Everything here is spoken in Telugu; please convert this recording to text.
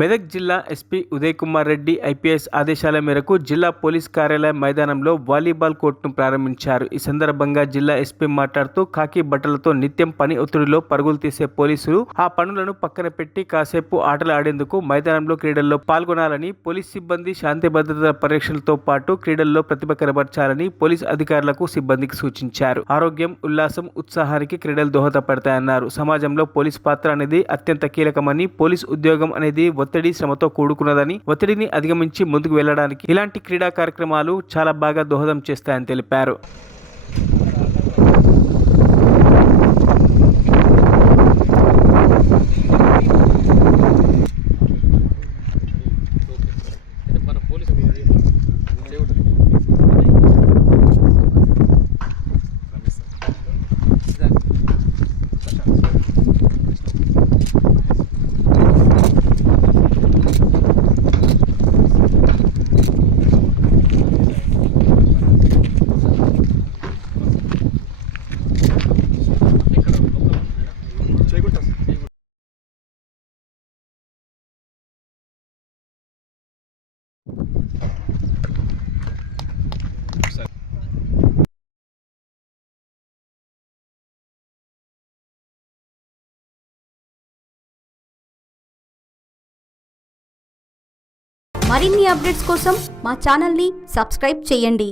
మెదక్ జిల్లా ఎస్పీ ఉదయ్ కుమార్ రెడ్డి ఐపీఎస్ ఆదేశాల మేరకు జిల్లా పోలీస్ కార్యాలయ మైదానంలో వాలీబాల్ కోర్టును ప్రారంభించారు. ఈ సందర్భంగా జిల్లా ఎస్పీ మాట్లాడుతూ కాకి బట్టలతో నిత్యం పని ఒత్తిడిలో పరుగులు తీసే పోలీసులు ఆ పనులను పక్కన పెట్టి కాసేపు ఆటలు ఆడేందుకు మైదానంలో క్రీడల్లో పాల్గొనాలని, పోలీస్ సిబ్బంది శాంతి భద్రతల పరీక్షలతో పాటు క్రీడల్లో ప్రతిభ కనబర్చాలని పోలీస్ అధికారులకు సిబ్బందికి సూచించారు. ఆరోగ్యం, ఉల్లాసం, ఉత్సాహానికి క్రీడలు దోహదపడతాయన్నారు. సమాజంలో పోలీస్ పాత్ర అనేది అత్యంత కీలకమని, పోలీస్ ఉద్యోగం అనేది ఒత్తిడి, శ్రమతో కూడుకున్నదని, ఒత్తిడిని అధిగమించి ముందుకు వెళ్లడానికి ఇలాంటి క్రీడా కార్యక్రమాలు చాలా బాగా దోహదం చేస్తాయని తెలిపారు. మరిన్ని అప్డేట్స్ కోసం మా ఛానల్ని సబ్స్క్రైబ్ చేయండి.